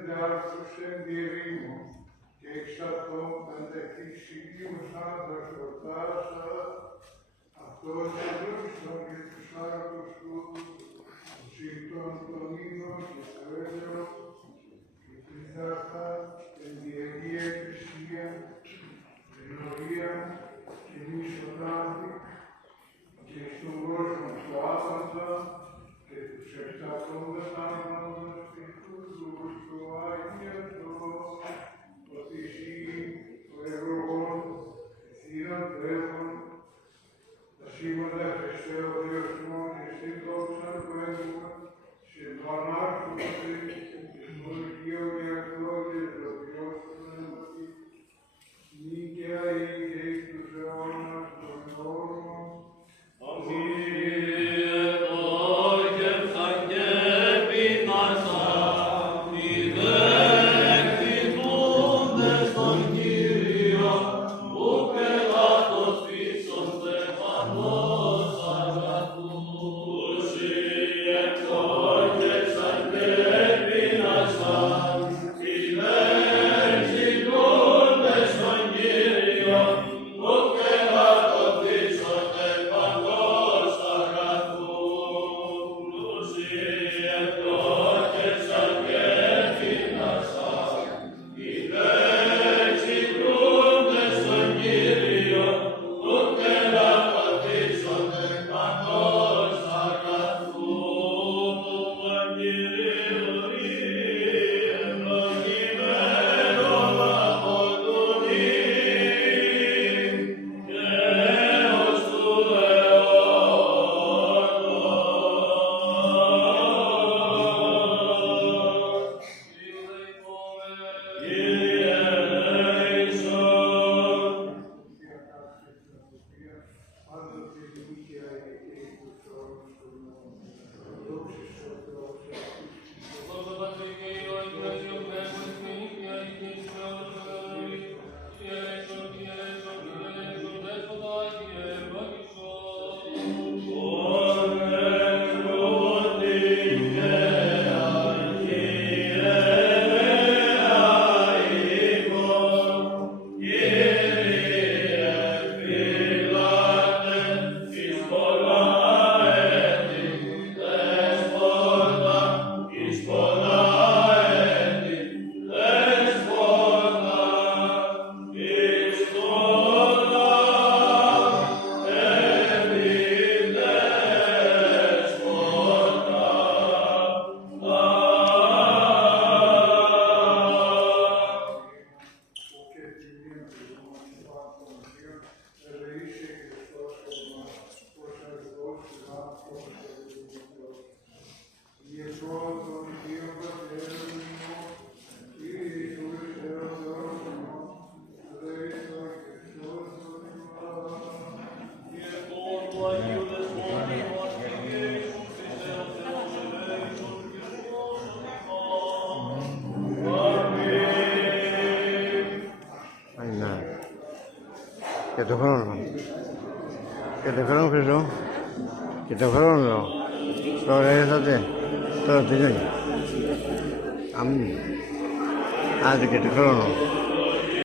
εντάρτους εν διερήμο, και εξ αυτών πεντεχυσίους άντρας ορτάσα, αυτός ευλόγησον και τους άρτους του, ζητών των ίνων και το έλεος, και πληθάρτα εν διεγή εκκλησία, εν ορία και μισοτάδη, και στον κόσμο του άπαντα, και τους εξαρτώντας άνοντας και τους δούλους του Άγιατος, ότι εσύ, ο εγωγόν, θύραν τρέφον, τα σύμβολα Χριστέ ο Θεός μου και στην δόξα του έργου, σε το ανάρχοντα και στο Υιό και αυτό και το Θεός του Πνεύματι, νίκαια ή και εις τους αιώνας των αιώνων. Και το χρόνο. Και το χρόνο Χριστό. Και το χρόνο. Τώρα ήρθατε. Τώρα τελειώνει. Αμήν. Άντε και το χρόνο.